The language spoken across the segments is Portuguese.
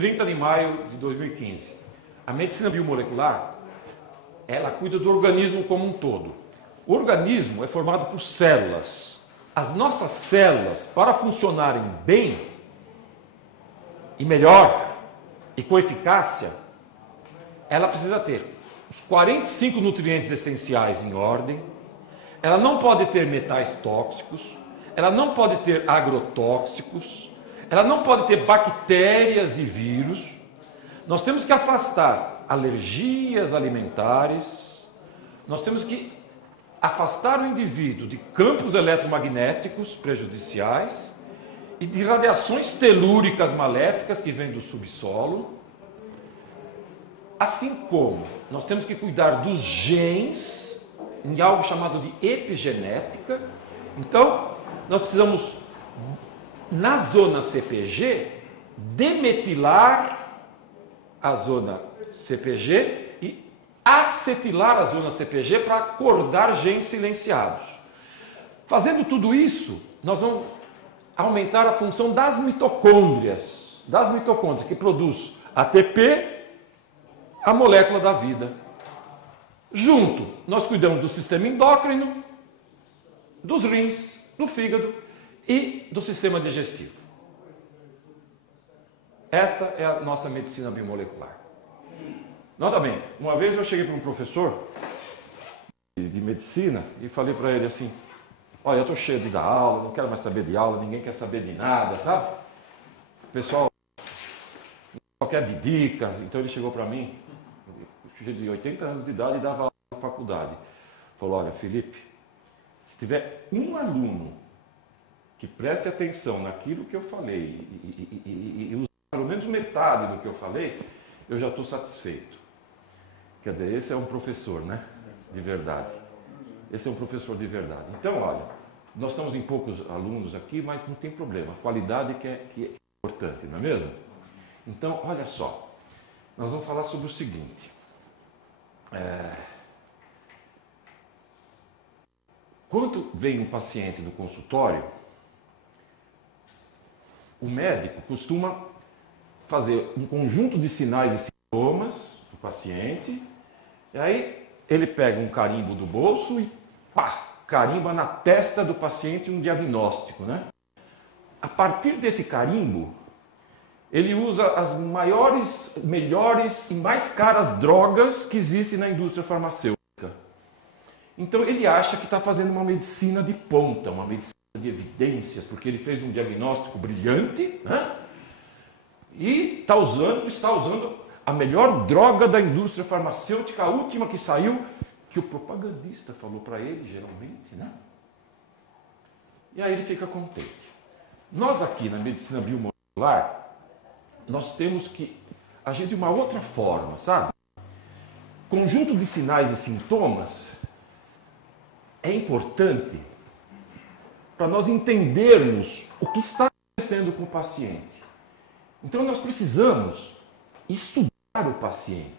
30 de maio de 2015. A medicina biomolecular, ela cuida do organismo como um todo. O organismo é formado por células. As nossas células, para funcionarem bem e melhor e com eficácia, ela precisa ter os 45 nutrientes essenciais em ordem, ela não pode ter metais tóxicos, ela não pode ter agrotóxicos, ela não pode ter bactérias e vírus. Nós temos que afastar alergias alimentares, nós temos que afastar o indivíduo de campos eletromagnéticos prejudiciais e de radiações telúricas maléficas que vêm do subsolo, assim como nós temos que cuidar dos genes em algo chamado de epigenética. Então, nós precisamos, na zona CPG, demetilar a zona CPG e acetilar a zona CPG para acordar genes silenciados. Fazendo tudo isso, nós vamos aumentar a função das mitocôndrias, que produz ATP, a molécula da vida. Junto, nós cuidamos do sistema endócrino, dos rins, do fígado e do sistema digestivo. Esta é a nossa medicina biomolecular. Nota bem, uma vez eu cheguei para um professor de medicina e falei para ele assim: olha, eu estou cheio de dar aula, não quero mais saber de aula, ninguém quer saber de nada, sabe? O pessoal só quer de dica. Então ele chegou para mim, de 80 anos de idade, e dava aula na faculdade. Falou: olha, Felipe, se tiver um aluno que preste atenção naquilo que eu falei e usar pelo menos metade do que eu falei, eu já estou satisfeito. Quer dizer, esse é um professor, né? De verdade. Esse é um professor de verdade. Então, olha, nós estamos em poucos alunos aqui, mas não tem problema. A qualidade que é importante, não é mesmo? Então, olha só, nós vamos falar sobre o seguinte. Quando vem um paciente do consultório, o médico costuma fazer um conjunto de sinais e sintomas do paciente, e aí ele pega um carimbo do bolso e pá, carimba na testa do paciente um diagnóstico, né? A partir desse carimbo, ele usa as maiores, melhores e mais caras drogas que existem na indústria farmacêutica. Então ele acha que está fazendo uma medicina de ponta, uma medicina de evidências, porque ele fez um diagnóstico brilhante, né? E está usando a melhor droga da indústria farmacêutica, a última que saiu, que o propagandista falou para ele, geralmente, né? E aí ele fica contente. Nós aqui na medicina biomolecular, nós temos que agir de uma outra forma, sabe? Conjunto de sinais e sintomas é importante para nós entendermos o que está acontecendo com o paciente. Então nós precisamos estudar o paciente.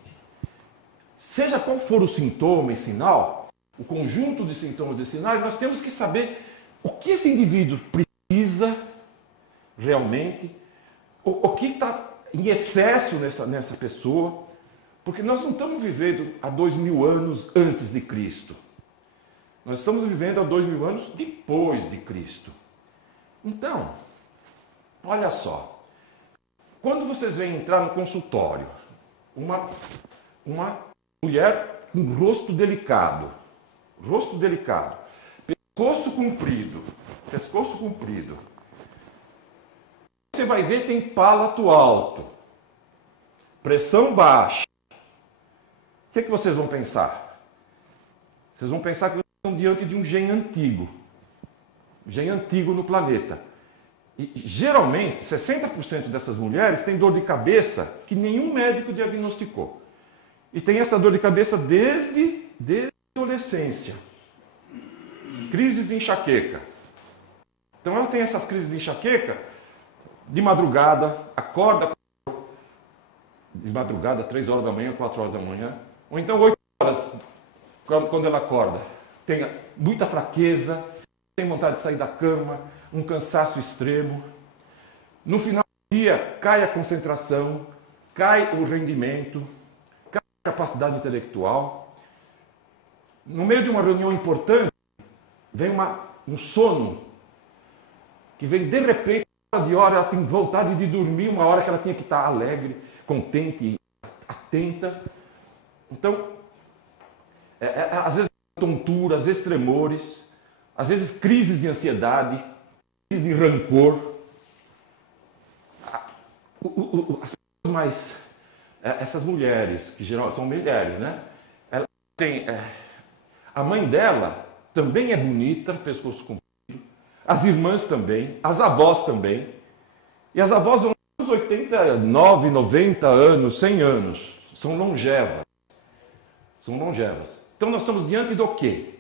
Seja qual for o sintoma e sinal, o conjunto de sintomas e sinais, nós temos que saber o que esse indivíduo precisa realmente, o que está em excesso nessa pessoa, porque nós não estamos vivendo há 2000 anos antes de Cristo. Nós estamos vivendo há 2000 anos depois de Cristo. Então, olha só. Quando vocês vêm entrar no consultório, uma mulher com rosto delicado, pescoço comprido, você vai ver tem palato alto, pressão baixa. O que vocês vão pensar? Vocês vão pensar que vocês estão diante de um gene antigo no planeta. E geralmente, 60% dessas mulheres têm dor de cabeça que nenhum médico diagnosticou. E tem essa dor de cabeça desde a adolescência. Crises de enxaqueca. Então ela tem essas crises de enxaqueca de madrugada, acorda de madrugada, 3 horas da manhã, 4 horas da manhã, ou então 8 horas, quando ela acorda. Tem muita fraqueza, tem vontade de sair da cama, um cansaço extremo. No final do dia cai a concentração, cai o rendimento, cai a capacidade intelectual. No meio de uma reunião importante, vem um sono, que vem de repente, de hora ela tem vontade de dormir, uma hora que ela tinha que estar alegre, contente, atenta. Então, às vezes tontura, às vezes tremores, às vezes crises de ansiedade, crises de rancor. As pessoas mais, essas mulheres, que geralmente são mulheres, né? Ela tem, a mãe dela também é bonita, pescoço comprido. As irmãs também, as avós também. E as avós vão uns 89, 90 anos, 100 anos. São longevas. São longevas. Então nós estamos diante do quê?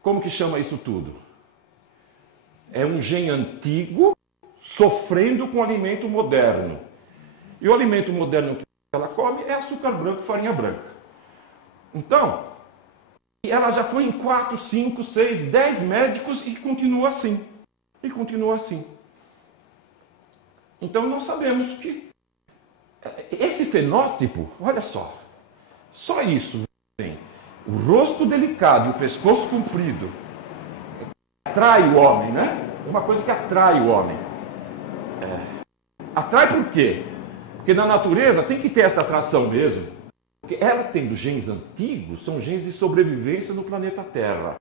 Como que chama isso tudo? É um gene antigo sofrendo com alimento moderno. E o alimento moderno que ela come é açúcar branco, farinha branca. Então, ela já foi em 4, 5, 6, 10 médicos e continua assim. E continua assim. Então nós sabemos que esse fenótipo, olha só isso, assim, o rosto delicado e o pescoço comprido, atrai o homem, né? É uma coisa que atrai o homem. Atrai por quê? Porque na natureza tem que ter essa atração mesmo. Porque ela tendo genes antigos, são genes de sobrevivência no planeta Terra.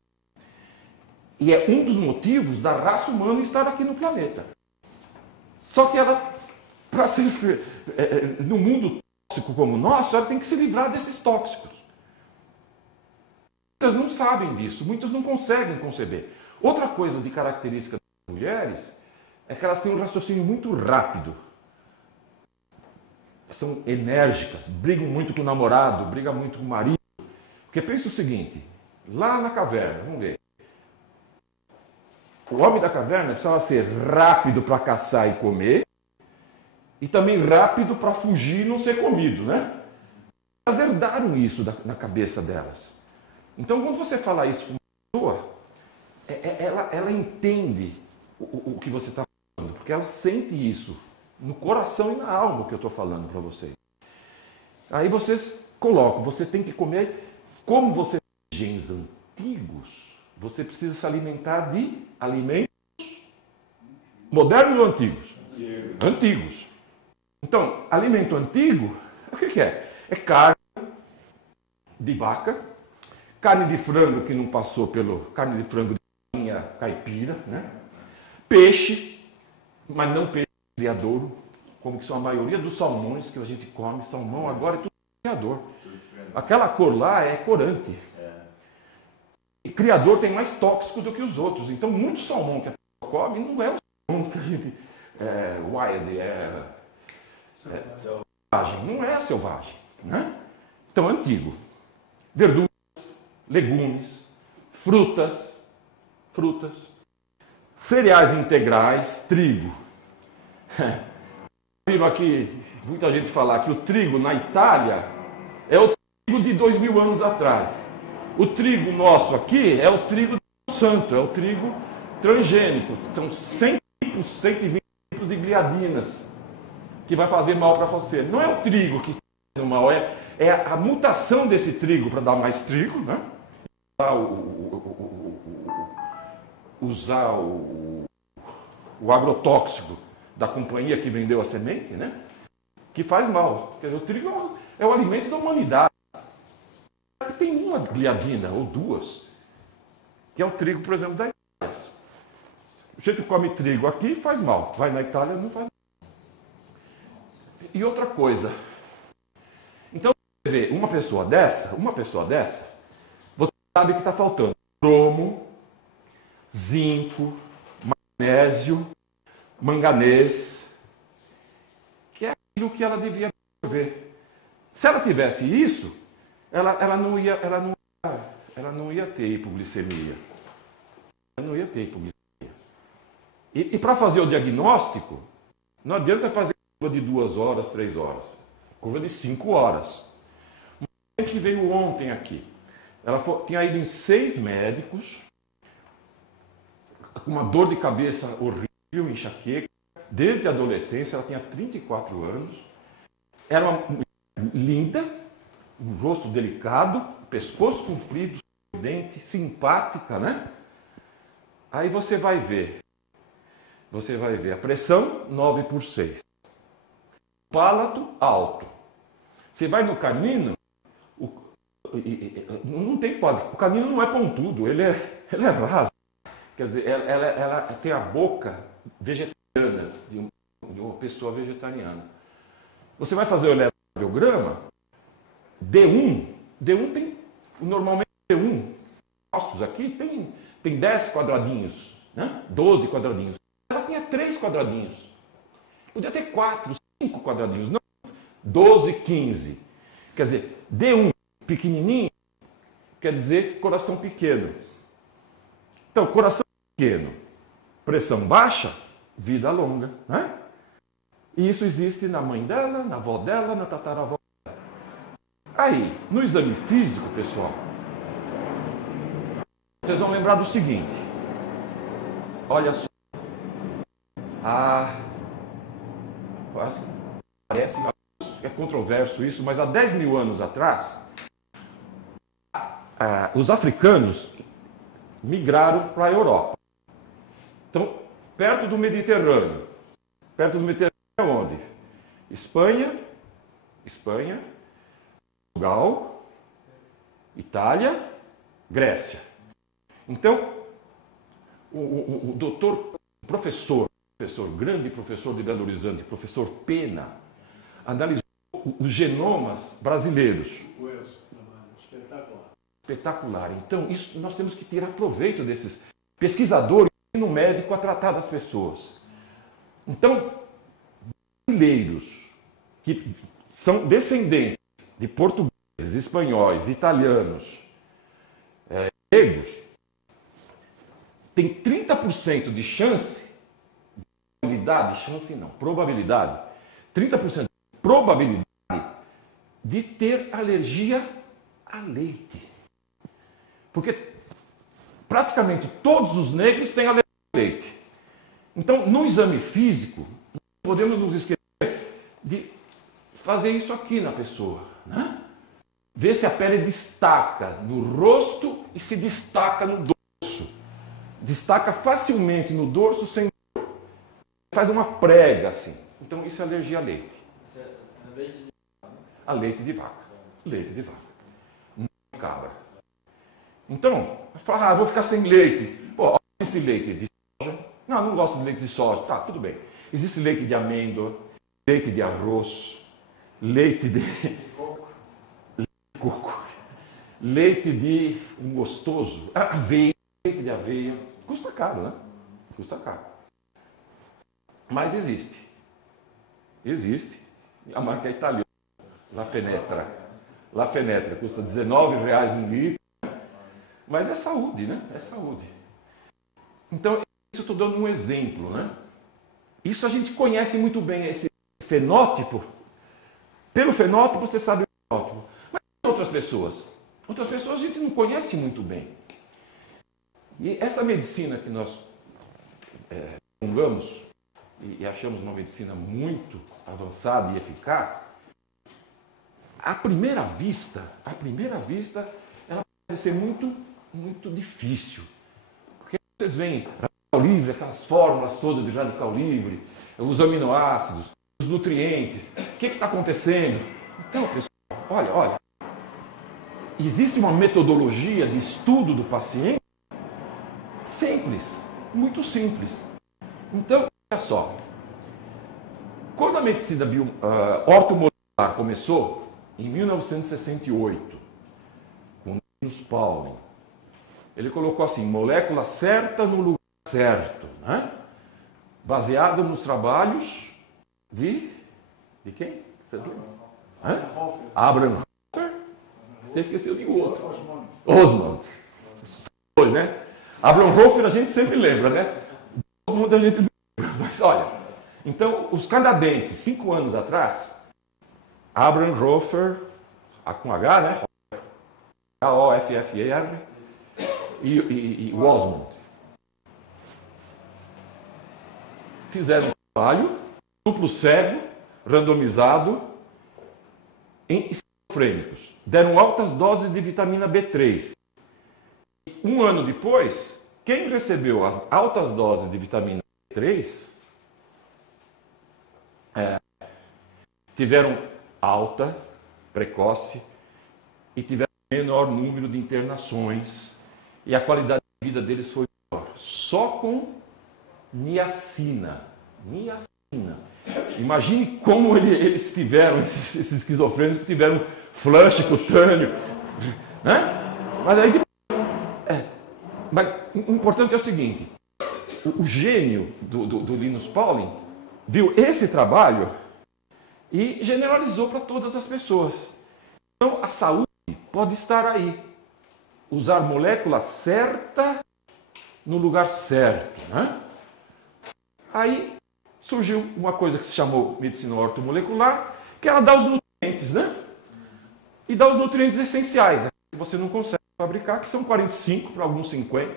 E é um dos motivos da raça humana estar aqui no planeta. Só que ela, para ser no mundo tóxico como o nosso, ela tem que se livrar desses tóxicos. Muitas não sabem disso, muitas não conseguem conceber. Outra coisa de característica das mulheres é que elas têm um raciocínio muito rápido. São enérgicas, brigam muito com o namorado, brigam muito com o marido. Porque pensa o seguinte, lá na caverna, vamos ver. O homem da caverna precisava ser rápido para caçar e comer, e também rápido para fugir e não ser comido, né? Elas herdaram isso na cabeça delas. Então, quando você fala isso para uma pessoa, ela entende o que você está falando, porque ela sente isso no coração e na alma, o que eu estou falando para vocês. Aí vocês colocam, você tem que comer, como você tem genes antigos, você precisa se alimentar de alimentos modernos ou antigos? Antigos. Então, alimento antigo, o que é? É carne de vaca, carne de frango que não passou pelo... carne de frango de galinha caipira, né? Peixe, mas não peixe criadouro, como que são a maioria dos salmões que a gente come. Salmão agora é tudo criador. Aquela cor lá é corante. E criador tem mais tóxico do que os outros. Então, muito salmão que a pessoa come não é o salmão que a gente... selvagem. Não é selvagem, né? Então, antigo. Verduras, legumes, frutas, cereais integrais, trigo. Viram aqui muita gente falar que o trigo na Itália é o trigo de 2000 anos atrás. O trigo nosso aqui é o trigo do santo, é o trigo transgênico. São 100 tipos, 120 tipos de gliadinas que vai fazer mal para você. Não é o trigo que faz mal, é a mutação desse trigo para dar mais trigo, né? Usar o agrotóxico da companhia que vendeu a semente, né? Que faz mal. O trigo é o alimento da humanidade. Tem uma gliadina ou duas, que é o trigo, por exemplo, da Itália. O jeito que come trigo aqui faz mal. Vai na Itália, não faz mal. E outra coisa. Então, você vê uma pessoa dessa, você sabe que está faltando cromo, zinco, magnésio, manganês, que é aquilo que ela devia absorver. Se ela tivesse isso, ela não ia ter hipoglicemia. Ela não ia ter hipoglicemia. E para fazer o diagnóstico, não adianta fazer curva de 2 horas, 3 horas. Curva de 5 horas. Uma gente que veio ontem aqui, ela tinha ido em 6 médicos, com uma dor de cabeça horrível, enxaqueca, desde a adolescência, ela tinha 34 anos, era uma mulher linda, um rosto delicado, pescoço comprido, sorridente, simpática, né? Aí você vai ver a pressão 9/6, palato alto. Você vai no canino, não tem quase, o canino não é pontudo, ele é raso. Quer dizer, ela tem a boca vegetariana, de uma pessoa vegetariana. Você vai fazer o eletrocardiograma, D1 tem, normalmente D1, nossos aqui tem 10 quadradinhos, né? 12 quadradinhos. Ela tinha 3 quadradinhos. Podia ter 4, 5 quadradinhos, não 12, 15. Quer dizer, D1 pequenininho quer dizer coração pequeno. Então, coração pequeno, pressão baixa, vida longa, né? E isso existe na mãe dela, na avó dela, na tataravó dela. Aí, no exame físico, pessoal, vocês vão lembrar do seguinte. Olha só. Parece é controverso isso, mas há 10 mil anos atrás, os africanos migraram para a Europa. Então, perto do Mediterrâneo. Perto do Mediterrâneo é onde? Espanha, Portugal, Itália, Grécia. Então, o doutor, grande professor de Belo Horizonte, professor Pena, analisou os genomas brasileiros. Espetacular. Então, isso, nós temos que tirar proveito desses pesquisadores do ensino médico a tratar das pessoas. Então, brasileiros que são descendentes de portugueses, espanhóis, italianos, gregos, tem 30% de probabilidade, 30% de probabilidade de ter alergia a leite. Porque praticamente todos os negros têm alergia a leite. Então, no exame físico, podemos nos esquecer de fazer isso aqui na pessoa, né? Ver se a pele destaca no rosto e se destaca no dorso. Destaca facilmente no dorso sem dor. Faz uma prega assim. Então, isso é alergia a leite. A leite de vaca. Leite de vaca. Não de cabra. Então, fala, vou ficar sem leite. Pô, existe leite de soja? Não gosto de leite de soja. Tá, tudo bem. Existe leite de amêndoa, leite de arroz, leite de coco, leite de um gostoso, aveia, leite de aveia. Custa caro, né? Custa caro. Mas existe. Existe. A marca é italiana. La Fenetra. Custa R$19 um litro. Mas é saúde, né? É saúde. Então, isso eu estou dando um exemplo, né? Isso a gente conhece muito bem, esse fenótipo. Pelo fenótipo, você sabe o fenótipo. Mas outras pessoas a gente não conhece muito bem. E essa medicina que nós promulgamos e achamos uma medicina muito avançada e eficaz, à primeira vista, ela parece ser muito, muito difícil. Porque vocês veem radical livre, aquelas fórmulas todas de radical livre, os aminoácidos, os nutrientes, o que está acontecendo? Então, pessoal, olha, existe uma metodologia de estudo do paciente simples, muito simples. Então, olha só, quando a medicina ortomolecular começou, em 1968, com Linus Pauling, ele colocou assim, molécula certa no lugar certo, né? Baseado nos trabalhos de quem? Vocês lembram? Abraham Hoffer. Você esqueceu de outro. Osmond. Dois, né? Abraham Hoffer a gente sempre lembra, né? Osmond a gente lembra. Mas olha, então os canadenses, 5 anos atrás, Abraham Hoffer, com H, né? Hoffer, e o Osmond fizeram um trabalho, duplo cego, randomizado, em esquizofrênicos. Deram altas doses de vitamina B3. Um ano depois, quem recebeu as altas doses de vitamina B3 tiveram alta, precoce, e tiveram menor número de internações, e a qualidade de vida deles foi melhor. Só com niacina. Niacina. Imagine como eles tiveram, esses esquizofrênicos que tiveram flush cutâneo. Né? Mas o importante é o seguinte, o gênio do Linus Pauling viu esse trabalho e generalizou para todas as pessoas. Então, a saúde pode estar aí. Usar molécula certa no lugar certo. Né? Aí surgiu uma coisa que se chamou medicina ortomolecular, que ela dá os nutrientes, né? E dá os nutrientes essenciais, que você não consegue fabricar, que são 45, para alguns 50,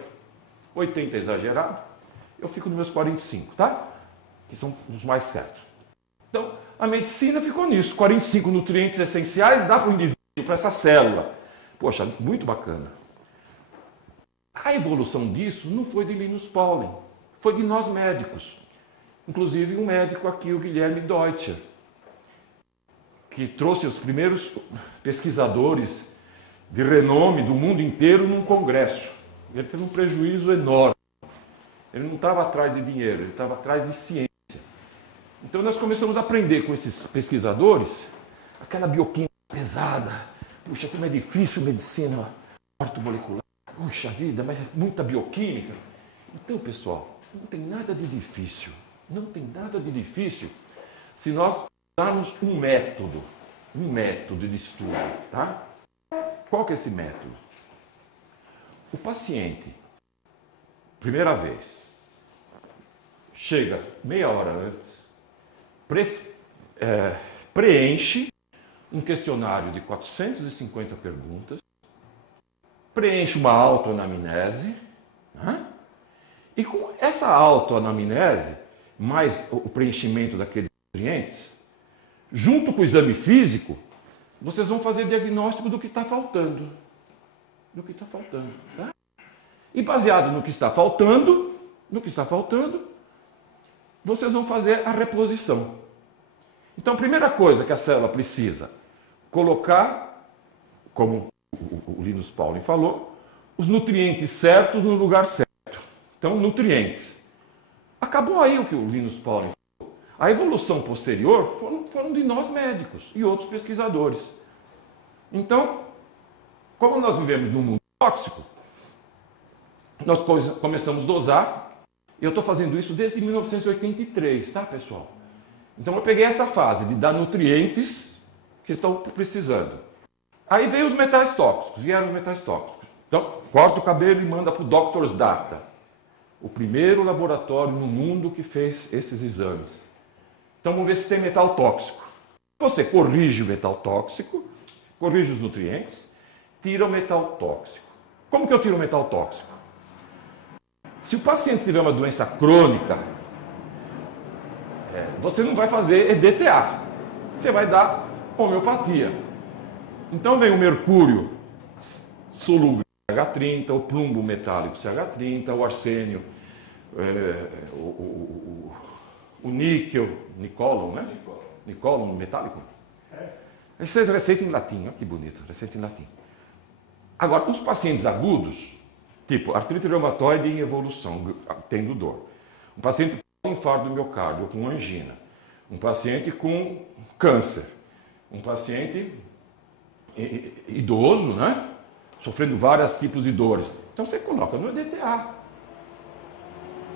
80 é exagerado. Eu fico nos meus 45, tá? Que são os mais certos. Então, a medicina ficou nisso. 45 nutrientes essenciais dá para o indivíduo, para essa célula. Poxa, muito bacana. A evolução disso não foi de Linus Pauling, foi de nós médicos. Inclusive um médico aqui, o Guilherme Deutscher, que trouxe os primeiros pesquisadores de renome do mundo inteiro num congresso. Ele teve um prejuízo enorme. Ele não estava atrás de dinheiro, ele estava atrás de ciência. Então nós começamos a aprender com esses pesquisadores aquela bioquímica pesada. Puxa, como é difícil medicina ortomolecular. Puxa vida, mas é muita bioquímica. Então, pessoal, não tem nada de difícil. Não tem nada de difícil se nós usarmos um método de estudo. Tá? Qual que é esse método? O paciente, primeira vez, chega meia hora antes, preenche um questionário de 450 perguntas, preenche uma autoanamnese, né? E com essa autoanamnese, mais o preenchimento daqueles nutrientes, junto com o exame físico, vocês vão fazer diagnóstico do que está faltando. Do que está faltando. Tá? E baseado no que está faltando, vocês vão fazer a reposição. Então, a primeira coisa que a célula precisa, colocar, como o Linus Pauling falou, os nutrientes certos no lugar certo. Então, nutrientes. Acabou aí o que o Linus Pauling falou. A evolução posterior foram de nós médicos e outros pesquisadores. Então, como nós vivemos num mundo tóxico, nós começamos a dosar. Eu estou fazendo isso desde 1983, tá, pessoal? Então, eu peguei essa fase de dar nutrientes que estão precisando. Aí veio os metais tóxicos, vieram os metais tóxicos. Então, corta o cabelo e manda para o Doctor's Data. O primeiro laboratório no mundo que fez esses exames. Então vamos ver se tem metal tóxico. Você corrige o metal tóxico, corrige os nutrientes, tira o metal tóxico. Como que eu tiro o metal tóxico? Se o paciente tiver uma doença crônica, você não vai fazer EDTA. Você vai dar homeopatia. Então vem o mercúrio solúvel CH30, o plumbo metálico CH30, o arsênio, o níquel, nicolon, né? Nicolon metálico. Essa é receita em latim, olha que bonito, receita em latim. Agora, os pacientes agudos, tipo artrite reumatoide em evolução, tendo dor. Um paciente com infarto do miocárdio, com angina. Um paciente com câncer. Um paciente idoso, né? Sofrendo vários tipos de dores. Então você coloca no EDTA.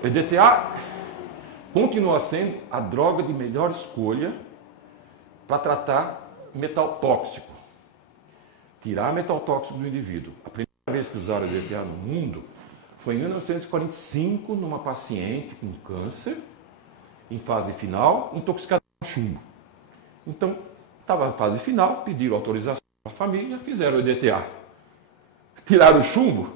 EDTA continua sendo a droga de melhor escolha para tratar metal tóxico. Tirar metal tóxico do indivíduo. A primeira vez que usaram EDTA no mundo foi em 1945, numa paciente com câncer, em fase final, intoxicada com chumbo. Então, estava na fase final, pediram autorização à família, fizeram o EDTA. Tiraram o chumbo,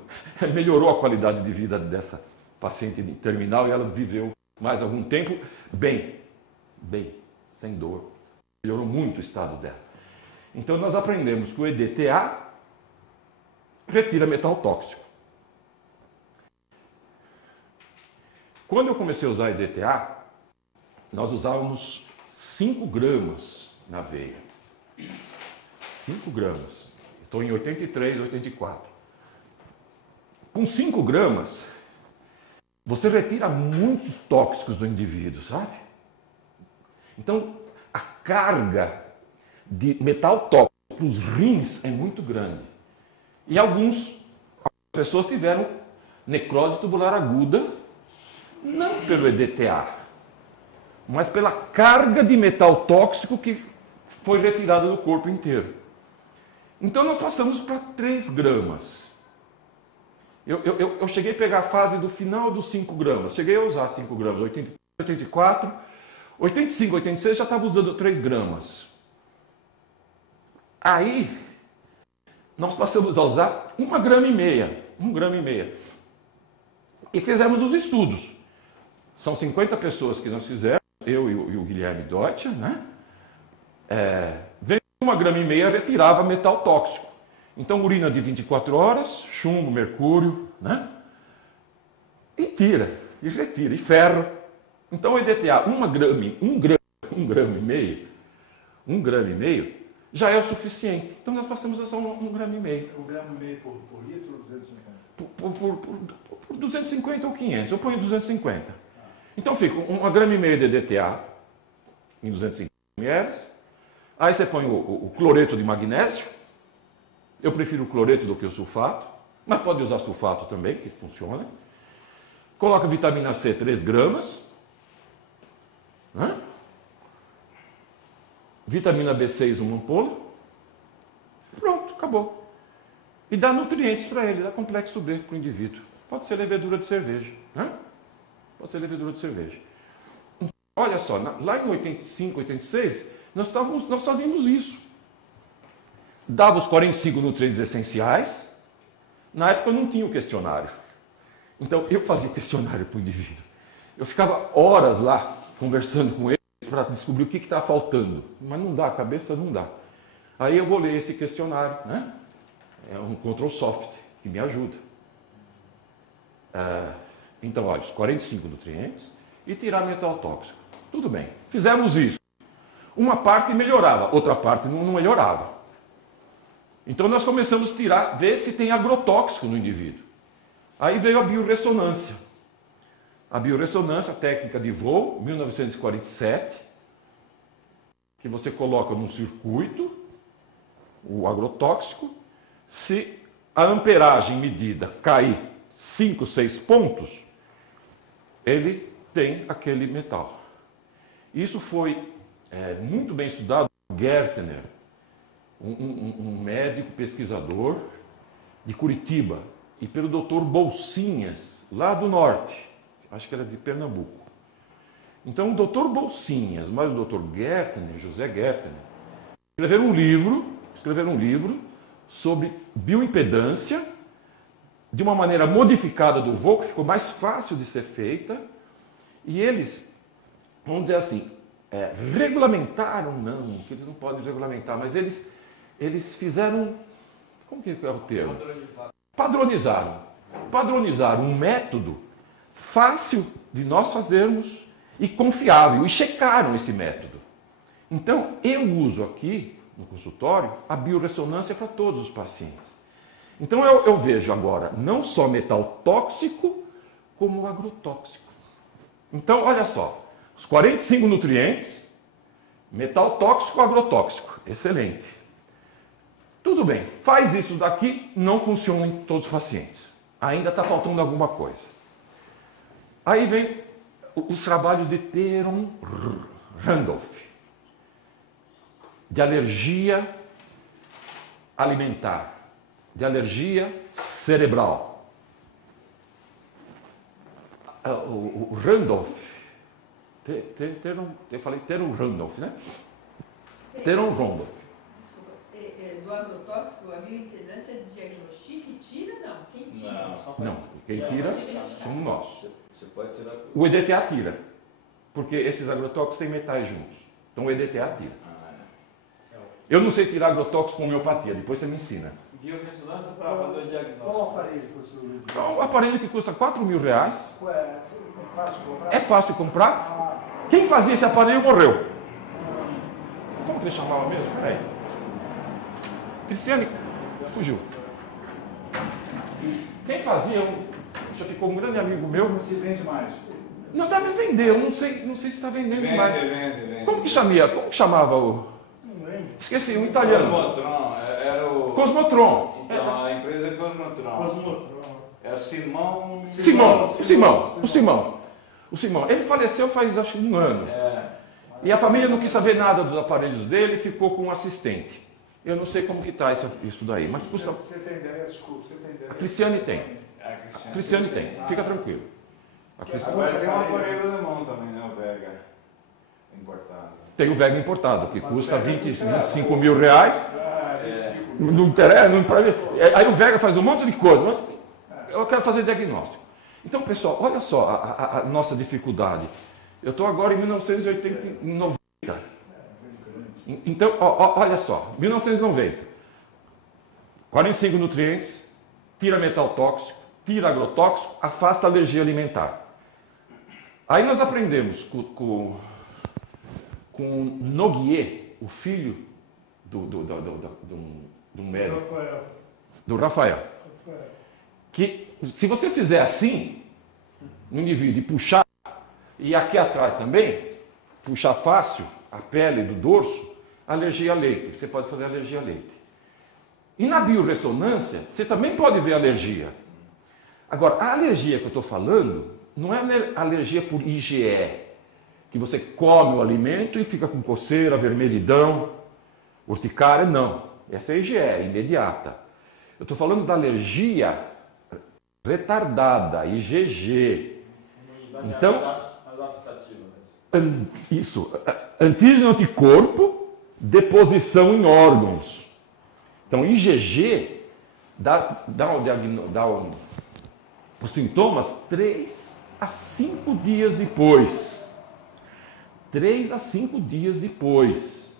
melhorou a qualidade de vida dessa paciente terminal e ela viveu mais algum tempo bem. bem, sem dor. Melhorou muito o estado dela. Então nós aprendemos que o EDTA retira metal tóxico. Quando eu comecei a usar EDTA, nós usávamos 5 gramas na veia. 5 gramas. Estou em 83, 84. Com 5 gramas, você retira muitos tóxicos do indivíduo, sabe? Então, a carga de metal tóxico para os rins é muito grande. E algumas pessoas tiveram necrose tubular aguda, não pelo EDTA, mas pela carga de metal tóxico que foi retirada do corpo inteiro. Então nós passamos para 3 gramas. Eu cheguei a pegar a fase do final dos 5 gramas. Cheguei a usar 5 gramas, 83, 84, 85, 86 já estava usando 3 gramas. Aí, nós passamos a usar 1,5 grama. 1,5 grama. E fizemos os estudos. São 50 pessoas que nós fizemos, eu e o Guilherme Deutscher, né? 1,5 grama retirava metal tóxico. Então, urina de 24 horas, chumbo, mercúrio, né? E tira, e retira, e ferro. Então, o EDTA, 1,5 grama, já é o suficiente. Então, nós passamos a usar 1,5 grama. 1,5 grama por litro ou 250? Por 250 ou 500. Eu ponho 250. Então, fica 1,5 grama de EDTA em 250 ml. Aí você põe o cloreto de magnésio. Eu prefiro o cloreto do que o sulfato, mas pode usar sulfato também, que funciona. Coloca vitamina C, 3 gramas. Né? Vitamina B6, uma ampola. Pronto, acabou. E dá nutrientes para ele, dá complexo B para o indivíduo. Pode ser levedura de cerveja. Né? Pode ser levedura de cerveja. Olha só, lá em 85, 86, nós fazíamos isso. Dava os 45 nutrientes essenciais. Na época eu não tinha o questionário. Então eu fazia o questionário para o indivíduo. Eu ficava horas lá conversando com ele para descobrir o que estava faltando. Mas não dá, a cabeça não dá. Aí eu vou ler esse questionário. Né? É um control soft que me ajuda. Então, olha, os 45 nutrientes e tirar metal tóxico. Tudo bem, fizemos isso. Uma parte melhorava, outra parte não melhorava. Então nós começamos a tirar, ver se tem agrotóxico no indivíduo. Aí veio a biorressonância. A biorressonância, a técnica de voo, 1947, que você coloca num circuito o agrotóxico. Se a amperagem medida cair 5, 6 pontos, ele tem aquele metal. Isso foi muito bem estudado por Gertner, um médico pesquisador de Curitiba, e pelo Dr. Bolsinhas, lá do norte, acho que era de Pernambuco. Então o Dr. Bolsinhas, mais o Dr. Gertner, José Gertner, escreveram um livro sobre bioimpedância, de uma maneira modificada do voo, que ficou mais fácil de ser feita, e eles, vamos dizer assim, regulamentaram, não, que eles não podem regulamentar, mas eles fizeram, como que é o termo? Padronizaram um método fácil de nós fazermos e confiável, e checaram esse método. Então, eu uso aqui, no consultório, a biorressonância para todos os pacientes. Então, eu vejo agora não só metal tóxico, como agrotóxico. Então, olha só, os 45 nutrientes, metal tóxico, agrotóxico, excelente. Tudo bem, faz isso daqui, não funciona em todos os pacientes. Ainda está faltando alguma coisa. Aí vem os trabalhos de Theron Randolph, de alergia alimentar, de alergia cerebral. O Randolph, eu falei Theron Randolph, né? Theron Randolph. Desculpa, do agrotóxico, a bioimpedância diagnostica e tira? Não, quem tira? Não, quem tira somos nós. Você pode tirar. O EDTA tira. Porque esses agrotóxicos têm metais juntos. Então o EDTA tira. Eu não sei tirar agrotóxicos com homeopatia, depois você me ensina. Biorressonância para fazer o diagnóstico. Qual o aparelho que você usa? É um aparelho que custa R$4.000. É fácil comprar? É fácil comprar. Quem fazia esse aparelho morreu. Como que ele chamava mesmo? Peraí. Cristiane fugiu. Quem fazia, já ficou um grande amigo meu. Se vende mais. Não deve vender, eu não sei se está vendendo mais. Vende. Como que chamava o... Não lembro. Esqueci, um italiano. Cosmotron, era o... Cosmotron. Então, a empresa é Cosmotron. É o O Simão. Ele faleceu faz, acho que 1 ano. E a família não quis saber nada dos aparelhos dele e ficou com um assistente. Eu não sei como que está isso daí, mas custa... Você tem endereço? Desculpa, você tem endereço? A Cristiane tem. Cristiane tem, fica tranquilo. Agora tem um aparelho alemão também, né? O Vega. Importado. Tem o Vega importado, que custa 25 mil reais. Não interessa, não para mim. Aí o Vega faz um monte de coisa, mas eu quero fazer diagnóstico. Então, pessoal, olha só a nossa dificuldade. Eu estou agora em 1990. Então, olha só, 1990. 45 nutrientes, tira metal tóxico, tira agrotóxico, afasta a alergia alimentar. Aí nós aprendemos com Noguier, o filho do médico, do Rafael, que se você fizer assim, no indivíduo, e puxar, e aqui atrás também, puxar fácil a pele do dorso, alergia a leite. Você pode fazer alergia a leite. E na biorressonância, você também pode ver alergia. Agora, a alergia que eu estou falando, não é alergia por IgE, que você come o alimento e fica com coceira, vermelhidão, urticária, não. Essa é IgE, imediata. Eu estou falando da alergia retardada, IgG. Então, isso, antígeno anticorpo, deposição em órgãos. Então, IgG dá os sintomas 3 a 5 dias depois. 3 a 5 dias depois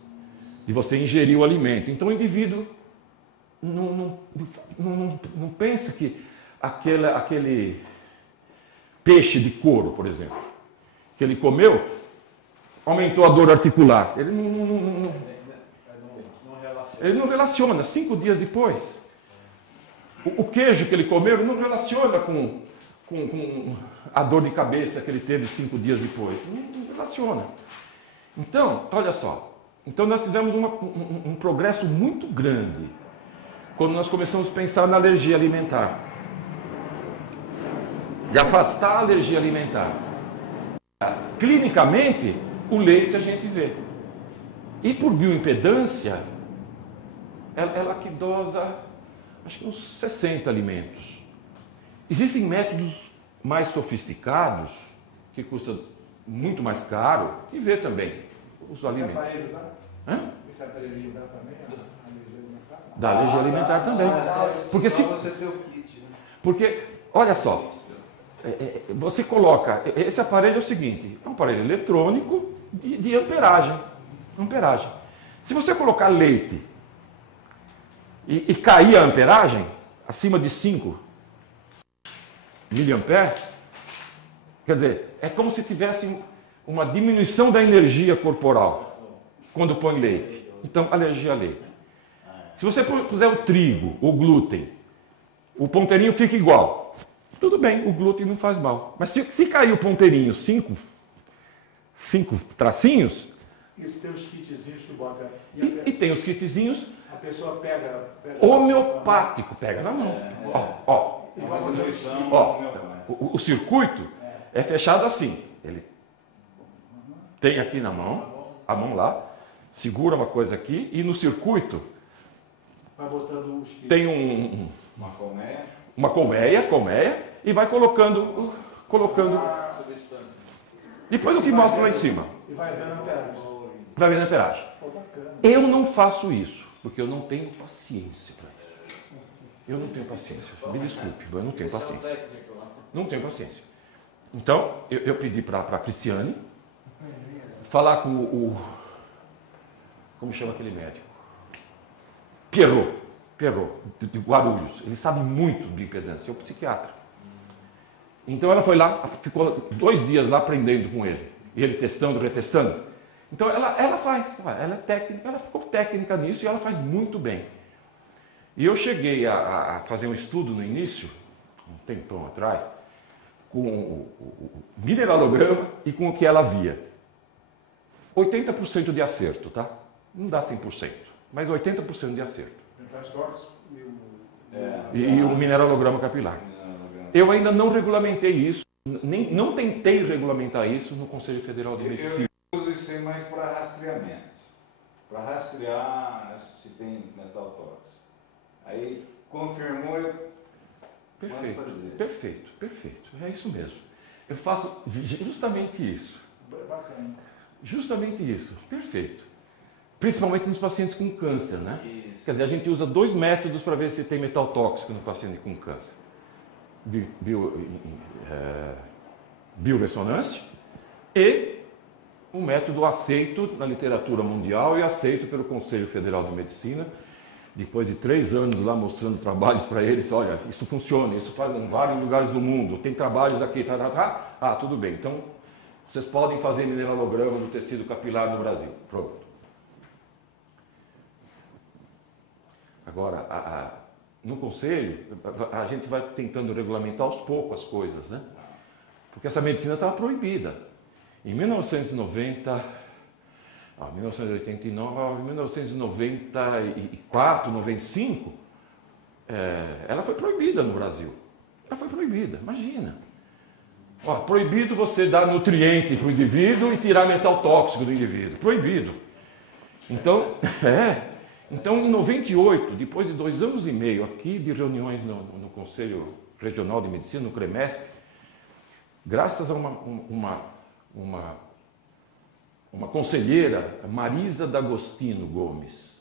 de você ingerir o alimento. Então, o indivíduo não pensa que aquele peixe de couro, por exemplo, que ele comeu, aumentou a dor articular. Ele não relaciona 5 dias depois. O queijo que ele comeu ele não relaciona com a dor de cabeça que ele teve 5 dias depois. Não relaciona. Então, olha só. Então nós tivemos um progresso muito grande quando nós começamos a pensar na alergia alimentar. De afastar a alergia alimentar. Clinicamente, o leite a gente vê. E por bioimpedância, ela que dosa, acho que uns 60 alimentos. Existem métodos mais sofisticados, que custam muito mais caro, e vê também os alimentos. Esse aparelho dá? Hã? Esse aparelho dá também? Da alergia alimentar também. Porque se... você tem o kit, né? Porque, olha só, você coloca, esse aparelho é o seguinte, é um aparelho eletrônico de amperagem. Se você colocar leite e cair a amperagem, acima de 5 miliamperes, quer dizer, é como se tivesse uma diminuição da energia corporal quando põe leite. Então, alergia a leite. Se você puser o trigo, o glúten, o ponteirinho fica igual. Tudo bem, o glúten não faz mal. Mas se cair o ponteirinho 5 tracinhos... Isso tem os kitzinhos que bota... E tem os kitzinhos... A pessoa pega homeopático, pega na mão. O circuito é fechado assim. Ele tem aqui na mão, a mão lá, segura uma coisa aqui e no circuito vai botando os kits. Tem Uma colmeia. uma colmeia e vai colocando. Depois eu te mostro lá em cima. E vai vendo a amperagem. Vai vendo a amperagem. Pô, bacana. Eu não faço isso, porque eu não tenho paciência para isso. Eu não tenho paciência. Me desculpe, eu não tenho paciência. Não tenho paciência. Então, eu pedi para a Cristiane falar com como chama aquele médico? Pierrot, de Guarulhos. Ele sabe muito de impedância, é o psiquiatra. Então ela foi lá, ficou 2 dias lá aprendendo com ele. E ele testando, retestando. Então ela faz, ela é técnica, ela ficou técnica nisso e ela faz muito bem. E eu cheguei a fazer um estudo no início, um tempão atrás, com o mineralograma e com o que ela via. 80% de acerto, tá? Não dá 100%, mas 80% de acerto. E o mineralograma capilar. Eu ainda não regulamentei isso, não tentei regulamentar isso no Conselho Federal de Medicina. Eu uso isso aí mais para rastreamento, para rastrear se tem metal tóxico. Aí confirmou, eu Perfeito. É isso mesmo. Eu faço justamente isso. Bacana. Justamente isso. Perfeito. Principalmente nos pacientes com câncer, né? Isso. Quer dizer, a gente usa 2 métodos para ver se tem metal tóxico no paciente com câncer. Bioressonância e um método aceito na literatura mundial e aceito pelo Conselho Federal de Medicina. Depois de 3 anos lá mostrando trabalhos para eles, olha, isso funciona, isso faz em vários lugares do mundo, tem trabalhos aqui, Ah, tudo bem, então vocês podem fazer mineralograma do tecido capilar no Brasil. Pronto. Agora, no Conselho, a gente vai tentando regulamentar aos poucos as coisas, né? Porque essa medicina estava proibida. Em 1989, 1994, 95, ela foi proibida no Brasil. Ela foi proibida, imagina. Proibido você dar nutriente para o indivíduo e tirar metal tóxico do indivíduo. Proibido. Então, então em 98, depois de 2 anos e meio aqui de reuniões no Conselho Regional de Medicina, no CREMESP, graças a uma conselheira, Marisa D'Agostino Gomes.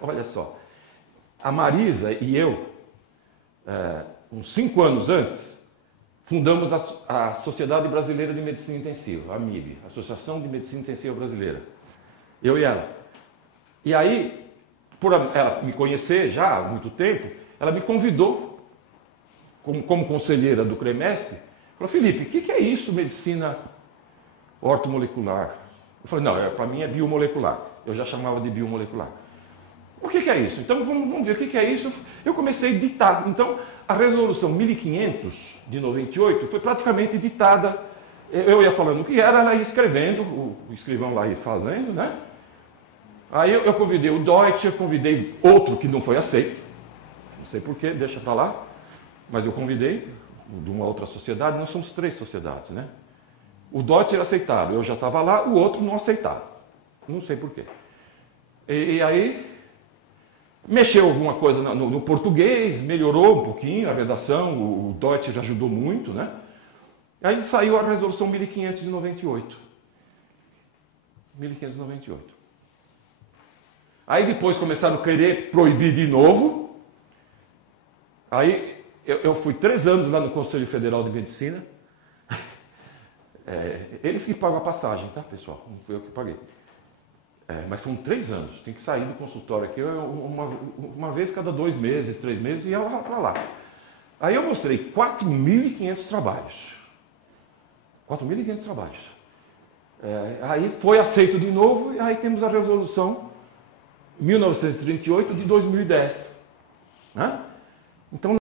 Olha só, a Marisa e eu, uns 5 anos antes, fundamos a Sociedade Brasileira de Medicina Intensiva, a AMIB, Associação de Medicina Intensiva Brasileira. Eu e ela. E aí, por ela me conhecer já há muito tempo, ela me convidou, como conselheira do CREMESP, falou: Felipe, o que é isso, medicina ortomolecular? Eu falei: não, para mim é biomolecular. Eu já chamava de biomolecular. O que é isso? Então vamos ver o que é isso. Eu comecei a ditar. Então, a resolução 1500 de 98 foi praticamente ditada. Eu ia falando o que era, ela ia escrevendo, o escrivão lá ia fazendo, né? Aí eu convidei o Deutsche, eu convidei outro que não foi aceito. Não sei porquê, deixa para lá. Mas eu convidei de uma outra sociedade, nós somos 3 sociedades, né? O Deutsche era aceitado, eu já estava lá, o outro não aceitava. Não sei porquê. E aí, mexeu alguma coisa no português, melhorou um pouquinho a redação, o Deutsche já ajudou muito, né? Aí saiu a resolução 1500 de 98. 1598. Aí depois começaram a querer proibir de novo. Aí eu fui 3 anos lá no Conselho Federal de Medicina. Eles que pagam a passagem, tá, pessoal? Não fui eu que paguei. Mas foram 3 anos. Tem que sair do consultório aqui uma vez cada 2 meses, 3 meses, e ia lá para lá. Aí eu mostrei 4.500 trabalhos. 4.500 trabalhos. Aí foi aceito de novo, e aí temos a resolução 1938 de 2010. Né? Então,